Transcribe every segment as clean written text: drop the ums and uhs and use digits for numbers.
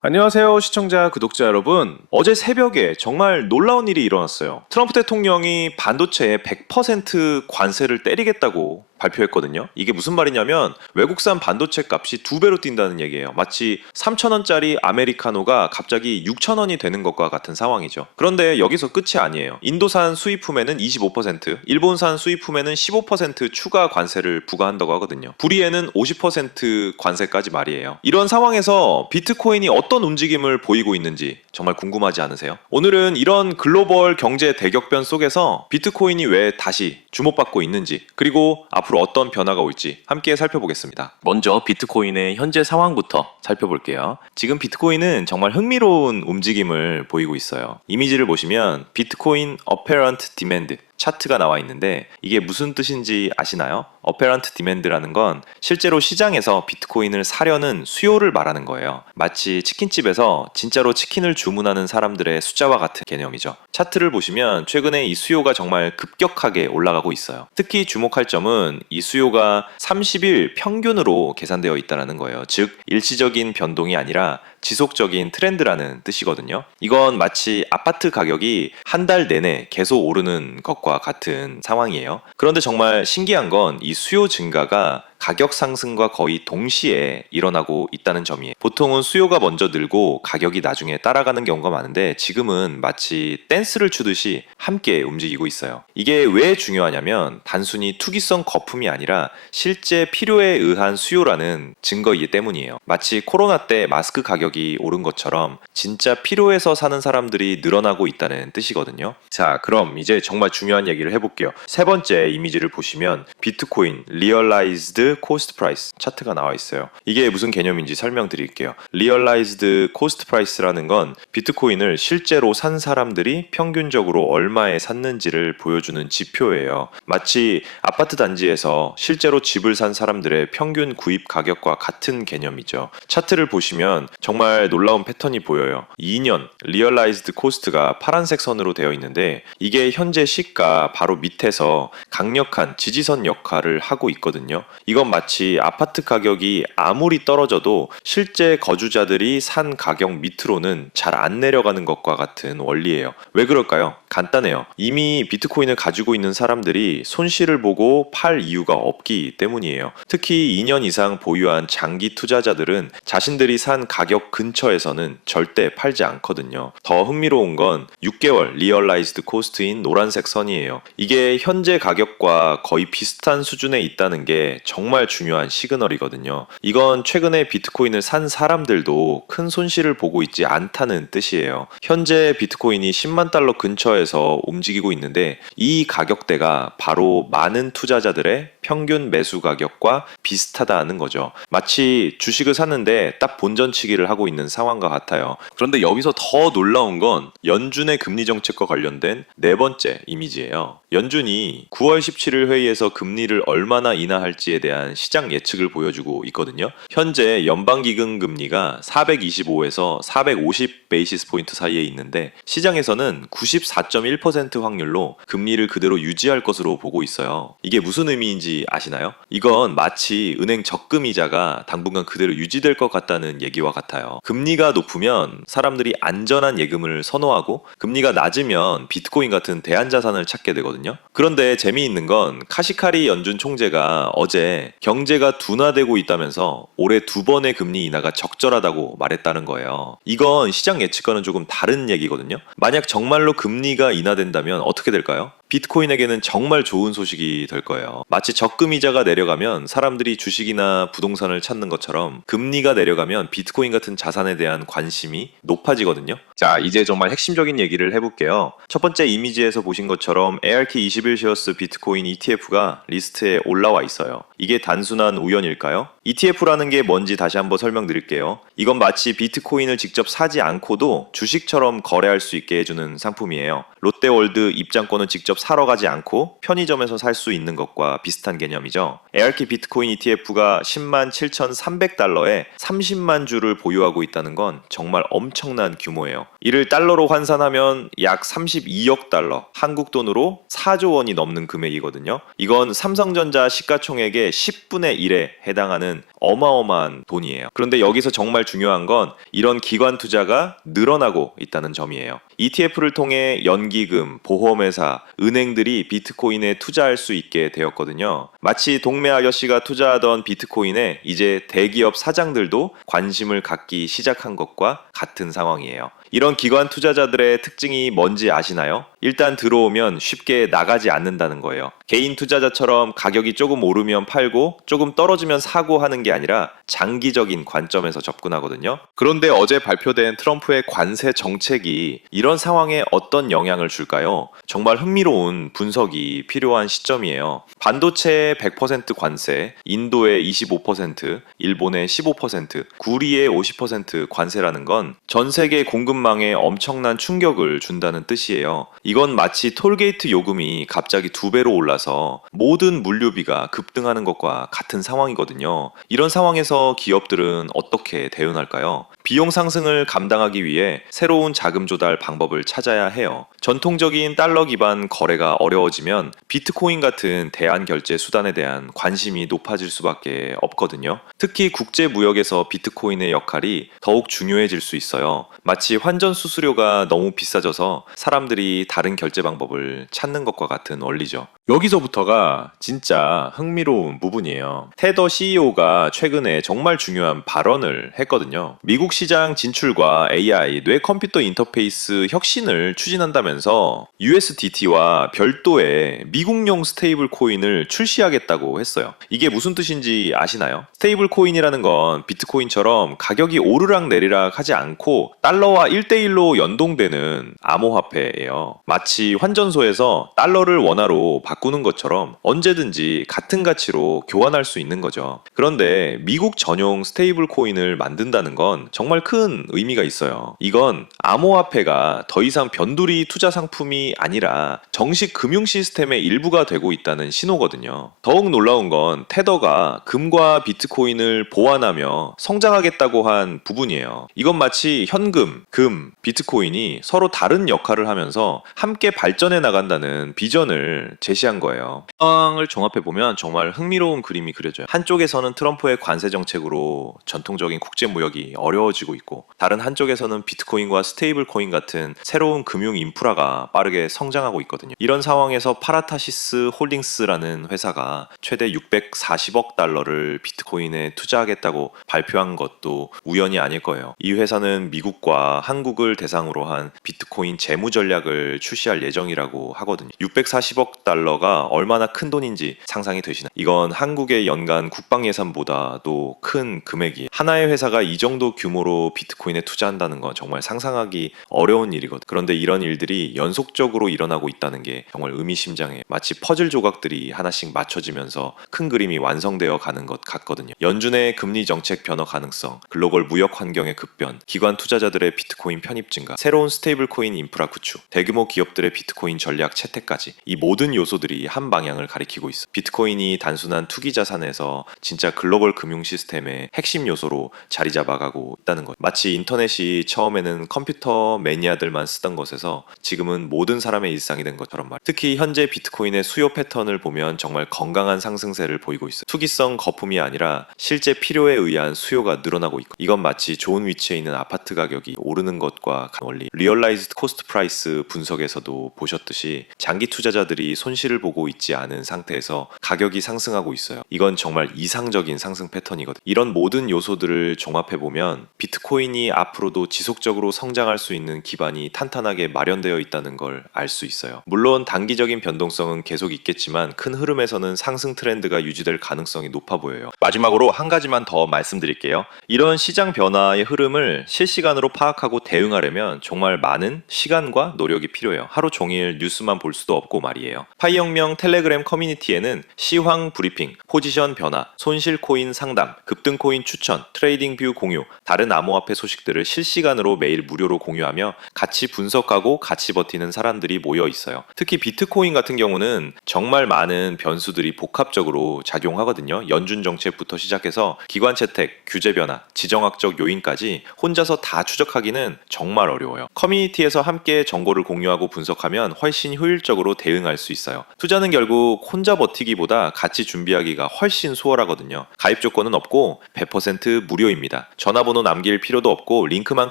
안녕하세요, 시청자, 구독자 여러분. 어제 새벽에 정말 놀라운 일이 일어났어요. 트럼프 대통령이 반도체에 100% 관세를 때리겠다고 발표했거든요. 이게 무슨 말이냐면 외국산 반도체 값이 2배로 뛴다는 얘기예요. 마치 3,000원짜리 아메리카노가 갑자기 6,000원이 되는 것과 같은 상황이죠. 그런데 여기서 끝이 아니에요. 인도산 수입품에는 25%, 일본산 수입품에는 15% 추가 관세를 부과한다고 하거든요. 불이에는 50% 관세까지 말이에요. 이런 상황에서 비트코인이 어떤 움직임을 보이고 있는지 정말 궁금하지 않으세요? 오늘은 이런 글로벌 경제 대격변 속에서 비트코인이 왜 다시 주목받고 있는지, 그리고 앞으로 어떤 변화가 올지 함께 살펴보겠습니다. 먼저 비트코인의 현재 상황부터 살펴볼게요. 지금 비트코인은 정말 흥미로운 움직임을 보이고 있어요. 이미지를 보시면 비트코인 apparent demand 차트가 나와 있는데 이게 무슨 뜻인지 아시나요? apparent demand라는 건 실제로 시장에서 비트코인을 사려는 수요를 말하는 거예요. 마치 치킨집에서 진짜로 치킨을 주문하는 사람들의 숫자와 같은 개념이죠. 차트를 보시면 최근에 이 수요가 정말 급격하게 올라가고 있어요. 특히 주목할 점은 이 수요가 30일 평균으로 계산되어 있다는 거예요. 즉 일시적인 변동이 아니라 지속적인 트렌드라는 뜻이거든요. 이건 마치 아파트 가격이 한 달 내내 계속 오르는 것과 같은 상황이에요. 그런데 정말 신기한 건 이 수요 증가가 가격 상승과 거의 동시에 일어나고 있다는 점이에요. 보통은 수요가 먼저 늘고 가격이 나중에 따라가는 경우가 많은데 지금은 마치 댄스를 추듯이 함께 움직이고 있어요. 이게 왜 중요하냐면 단순히 투기성 거품이 아니라 실제 필요에 의한 수요라는 증거이기 때문이에요. 마치 코로나 때 마스크 가격이 오른 것처럼 진짜 필요해서 사는 사람들이 늘어나고 있다는 뜻이거든요. 자, 그럼 이제 정말 중요한 얘기를 해볼게요. 세 번째 이미지를 보시면 비트코인 리얼라이즈드 코스트 프라이스 차트가 나와 있어요. 이게 무슨 개념인지 설명드릴게요. 리얼라이즈드 코스트 프라이스라는 건 비트코인을 실제로 산 사람들이 평균적으로 얼마에 샀는지를 보여주는 지표예요. 마치 아파트 단지에서 실제로 집을 산 사람들의 평균 구입 가격과 같은 개념이죠. 차트를 보시면 정말 놀라운 패턴이 보여요. 2년 리얼라이즈드 코스트가 파란색 선으로 되어 있는데 이게 현재 시가 바로 밑에서 강력한 지지선 역할을 하고 있거든요. 이건 마치 아파트 가격이 아무리 떨어져도 실제 거주자들이 산 가격 밑으로는 잘 안 내려가는 것과 같은 원리예요. 왜 그럴까요? 간단해요. 이미 비트코인을 가지고 있는 사람들이 손실을 보고 팔 이유가 없기 때문이에요. 특히 2년 이상 보유한 장기 투자자들은 자신들이 산 가격 근처에서는 절대 팔지 않거든요. 더 흥미로운 건 6개월 리얼라이즈드 코스트인 노란색 선이에요. 이게 현재 가격과 거의 비슷한 수준에 있다는 게 정말 중요한 시그널이거든요. 이건 최근에 비트코인을 산 사람들도 큰 손실을 보고 있지 않다는 뜻이에요. 현재 비트코인이 10만 달러 근처에서 움직이고 있는데 이 가격대가 바로 많은 투자자들의 평균 매수 가격과 비슷하다는 거죠. 마치 주식을 샀는데 딱 본전치기를 하고 있는 상황과 같아요. 그런데 여기서 더 놀라운 건 연준의 금리 정책과 관련된 네 번째 이미지예요. 연준이 9월 17일 회의에서 금리를 얼마나 인하할지에 대한 시장 예측을 보여주고 있거든요. 현재 연방기금 금리가 425에서 450 베이시스 포인트 사이에 있는데 시장에서는 94.1% 확률로 금리를 그대로 유지할 것으로 보고 있어요. 이게 무슨 의미인지 아시나요? 이건 마치 은행 적금 이자가 당분간 그대로 유지될 것 같다는 얘기와 같아요. 금리가 높으면 사람들이 안전한 예금을 선호하고 금리가 낮으면 비트코인 같은 대안자산을 찾게 되거든요. 그런데 재미있는 건 카시카리 연준 총재가 어제 경제가 둔화되고 있다면서 올해 2번의 금리 인하가 적절하다고 말했다는 거예요. 이건 시장 예측과는 조금 다른 얘기거든요. 만약 정말로 금리가 인하된다면 어떻게 될까요? 비트코인에게는 정말 좋은 소식이 될 거예요. 마치 적금 이자가 내려가면 사람들이 주식이나 부동산을 찾는 것처럼 금리가 내려가면 비트코인 같은 자산에 대한 관심이 높아지거든요. 자, 이제 정말 핵심적인 얘기를 해볼게요. 첫 번째 이미지에서 보신 것처럼 ARK21쉐어스 비트코인 ETF가 리스트에 올라와 있어요. 이게 단순한 우연일까요? ETF라는 게 뭔지 다시 한번 설명드릴게요. 이건 마치 비트코인을 직접 사지 않고도 주식처럼 거래할 수 있게 해주는 상품이에요. 롯데월드 입장권을 직접 직접 사러 가지 않고 편의점에서 살 수 있는 것과 비슷한 개념이죠. ARK 비트코인 ETF가 10만 7,300달러에 30만 주를 보유하고 있다는 건 정말 엄청난 규모예요. 이를 달러로 환산하면 약 32억 달러, 한국 돈으로 4조 원이 넘는 금액이거든요. 이건 삼성전자 시가총액의 10분의 1에 해당하는 어마어마한 돈이에요. 그런데 여기서 정말 중요한 건 이런 기관 투자가 늘어나고 있다는 점이에요. ETF를 통해 연기금, 보험회사, 은행들이 비트코인에 투자할 수 있게 되었거든요. 마치 동네 아저씨가 투자하던 비트코인에 이제 대기업 사장들도 관심을 갖기 시작한 것과 같은 상황이에요. 이런 기관 투자자들의 특징이 뭔지 아시나요? 일단 들어오면 쉽게 나가지 않는다는 거예요. 개인 투자자처럼 가격이 조금 오르면 팔고 조금 떨어지면 사고 하는 게 아니라 장기적인 관점에서 접근하거든요. 그런데 어제 발표된 트럼프의 관세 정책이 이런 상황에 어떤 영향을 줄까요? 정말 흥미로운 분석이 필요한 시점이에요. 반도체의 100% 관세, 인도의 25%, 일본의 15%, 구리의 50% 관세라는 건 전 세계 공급망에 엄청난 충격을 준다는 뜻이에요. 이건 마치 톨게이트 요금이 갑자기 2배로 올라서 모든 물류비가 급등하는 것과 같은 상황이거든요. 이런 상황에서 기업들은 어떻게 대응할까요? 비용 상승을 감당하기 위해 새로운 자금 조달 방법을 찾아야 해요. 전통적인 달러 기반 거래가 어려워지면 비트코인 같은 대안 결제 수단에 대한 관심이 높아질 수밖에 없거든요. 특히 국제 무역에서 비트코인의 역할이 더욱 중요해질 수 있어요. 마치 환전 수수료가 너무 비싸져서 사람들이 다른 결제 방법을 찾는 것과 같은 원리죠. 여기서부터가 진짜 흥미로운 부분이에요. 테더 CEO가 최근에 정말 중요한 발언을 했거든요. 미국 시장 진출과 AI, 뇌 컴퓨터 인터페이스 혁신을 추진한다면서 USDT와 별도의 미국용 스테이블 코인을 출시하겠다고 했어요. 이게 무슨 뜻인지 아시나요? 스테이블 코인이라는 건 비트코인처럼 가격이 오르락 내리락 하지 않고 달러와 1대1로 연동되는 암호화폐예요. 마치 환전소에서 달러를 원화로 바꾸는 것처럼 언제든지 같은 가치로 교환할 수 있는 거죠. 그런데 미국 전용 스테이블 코인을 만든다는 건 정말 큰 의미가 있어요. 이건 암호화폐가 더 이상 변두리 투자 상품이 아니라 정식 금융 시스템의 일부가 되고 있다는 신호거든요. 더욱 놀라운 건 테더가 금과 비트코인을 보완하며 성장하겠다고 한 부분이에요. 이건 마치 현금, 금, 비트코인이 서로 다른 역할을 하면서 함께 발전해 나간다는 비전을 제시한 거예요. 상황을 종합해 보면 정말 흥미로운 그림이 그려져요. 한쪽에서는 트럼프의 관세 정책으로 전통적인 국제 무역이 어려워지고 있고, 다른 한쪽에서는 비트코인과 스테이블 코인 같은 새로운 금융 인프라가 빠르게 성장하고 있거든요. 이런 상황에서 파라타시스 홀딩스라는 회사가 최대 640억 달러를 비트코인에 투자하겠다고 발표한 것도 우연이 아닐 거예요. 이 회사는 미국과 한국을 대상으로 한 비트코인 재무 전략을 출시할 예정이라고 하거든요. 640억 달러가 얼마나 큰 돈인지 상상이 되시나요? 이건 한국의 연간 국방 예산보다도 큰 금액이에요. 하나의 회사가 이 정도 규모로 비트코인에 투자한다는 건 정말 상상하기 어려운 일이거든요. 그런데 이런 일들이 연속적으로 일어나고 있다는 게 정말 의미심장해요. 마치 퍼즐 조각들이 하나씩 맞춰지면서 큰 그림이 완성되어 가는 것 같거든요. 연준의 금리 정책 변화 가능성, 글로벌 무역 환경의 급변, 기관 투자자들의 비트코인 편입 증가, 새로운 스테이블 코인 인프라 구축, 대규모 기업들의 비트코인 전략 채택까지, 이 모든 요소들이 한 방향을 가리키고 있어. 비트코인이 단순한 투기 자산에서 진짜 글로벌 금융 시스템의 핵심 요소로 자리 잡아가고 있다는 것. 마치 인터넷이 처음에는 컴퓨터 매니아들만 쓰던 것에서 지금은 모든 사람의 일상이 된 것처럼 말. 특히 현재 비트코인의 수요 패턴을 보면 정말 건강한 상승세를 보이고 있어요. 투기성 거품이 아니라 실제 필요에 의한 수요가 늘어나고 있고, 이건 마치 좋은 위치에 있는 아파트 가격이 오르는 것과 같은 원리. 리얼라이즈드 코스트 프라이스 분석에서도 보셨듯이 장기 투자자들이 손실을 보고 있지 않은 상태에서 가격이 상승하고 있어요. 이건 정말 이상적인 상승 패턴이거든요. 이런 모든 요소들을 종합해보면 비트코인이 앞으로도 지속적으로 성장할 수 있는 기반이 탄탄하게 마련되어 있다는 걸 알 수 있어요. 물론 단기적인 변동성은 계속 있겠지만 큰 흐름에서는 상승 트렌드가 유지될 가능성이 높아 보여요. 마지막으로 한 가지만 더 말씀드릴게요. 이런 시장 변화의 흐름을 실시간으로 파악하고 대응하려면 정말 많은 시간과 노력이 필요해요. 하루 종일 뉴스만 볼 수도 없고 말이에요. 파이혁명 텔레그램 커뮤니티에는 시황 브리핑, 포지션 변화, 손실 코인 상담, 급등 코인 추천, 트레이딩 뷰 공유, 다른 다른 암호화폐 소식들을 실시간으로 매일 무료로 공유하며 같이 분석하고 같이 버티는 사람들이 모여 있어요. 특히 비트코인 같은 경우는 정말 많은 변수들이 복합적으로 작용하거든요. 연준 정책부터 시작해서 기관 채택, 규제 변화, 지정학적 요인까지 혼자서 다 추적하기는 정말 어려워요. 커뮤니티에서 함께 정보를 공유하고 분석하면 훨씬 효율적으로 대응할 수 있어요. 투자는 결국 혼자 버티기보다 같이 준비하기가 훨씬 수월하거든요. 가입 조건은 없고 100% 무료입니다. 전화번호 남길 필요도 없고 링크만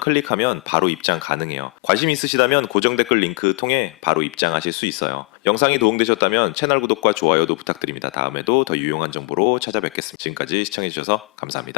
클릭하면 바로 입장 가능해요. 관심 있으시다면 고정 댓글 링크 통해 바로 입장하실 수 있어요. 영상이 도움되셨다면 채널 구독과 좋아요도 부탁드립니다. 다음에도 더 유용한 정보로 찾아뵙겠습니다. 지금까지 시청해주셔서 감사합니다.